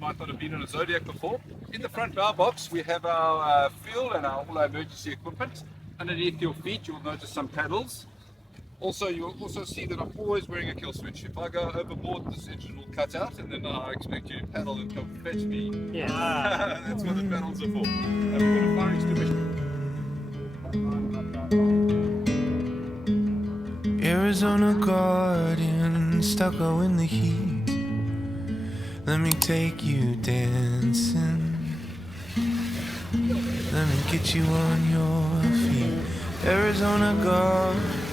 might not have been in a Zodiac before. In the front bow box, we have our fuel and all our emergency equipment. Underneath your feet, you'll notice some paddles. Also, you'll also see that I'm always wearing a kill switch. If I go overboard, this engine will cut out, and then I expect you to paddle and come fetch me. Yeah. That's what the paddles are for. We've got a fire extinguisher. Arizona Guardian, stucco in the heat. Let me take you dancing. Let me get you on your feet. Arizona Guardian.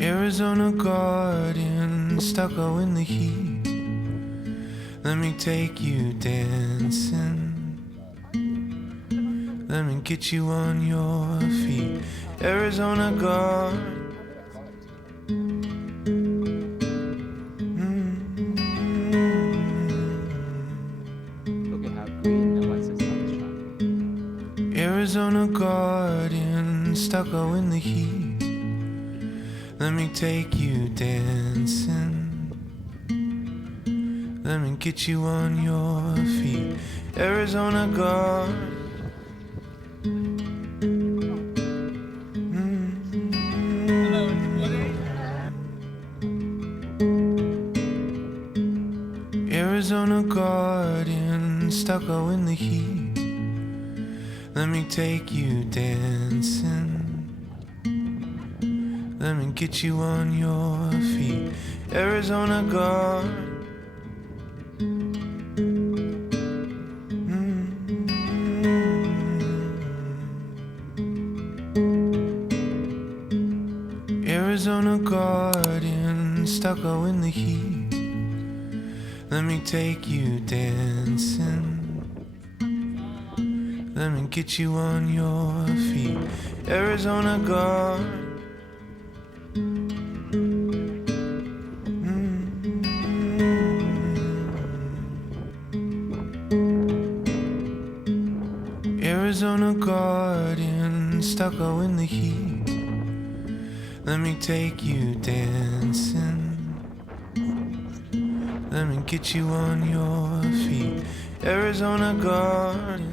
Arizona Guardian, stucco in the heat. Let me take you dancing. Let me get you on your feet. Arizona Guardian. Look at how green the lights is on. Arizona Guardian, stucco in the heat. Let me take you dancing. Let me get you on your feet. Arizona Guardian. Arizona Guardian, stucco in the heat. Let me take you dancing. Let me get you on your feet. Arizona Guardian. Arizona Guardian, stucco in the heat. Let me take you dancing. Let me get you on your feet. Arizona Guardian. Arizona Guardian, stucco in the heat. Let me take you dancing. Let me get you on your feet. Arizona Guardian.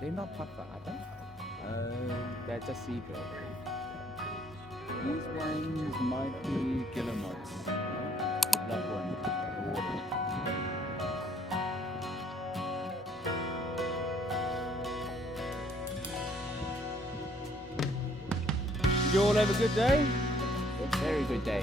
They're not puffer, are they? They're just seabird. These ones might be guillemots. The black one, the water. Did you all have a good day? A very good day.